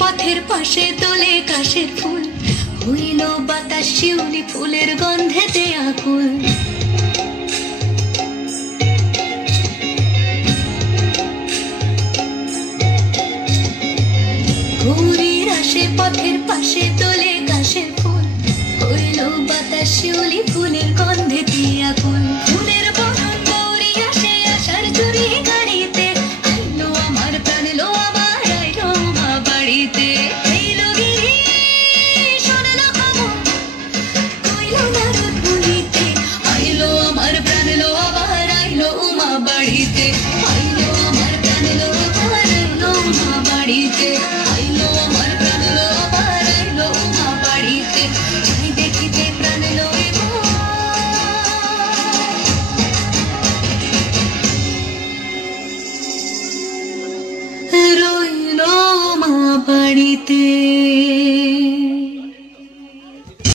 পথের পাশে তোলে কাশের ফুল, হইল বাতাস শিউলি ফুলের গন্ধেতে আকুল। ভোরের আসে পথের পাশে তোলে কাশের ফুল, হইল বাতাস শিউলি ফুলের গন্ধেতে আকুল। ফুলের বরণ গৌরী আসে আশার চুরি গাড়িতে, আইলো আমার প্রাণ লো আমার আইলো মা বাড়িতে। আইলো গিরি শোনালো খবর, কইলো নারদ মুনিতে, আইলো আমার প্রাণ লো আবার আইলো মা বাড়িতে। আইলো আমার প্রাণ লো আবার আইলো মা বাড়িতে। আইলো আমার প্রাণ লো আবার আইলো মা বাড়িতে। যাই দেখিতে প্রাণ লো রইলো মা বাড়িতে।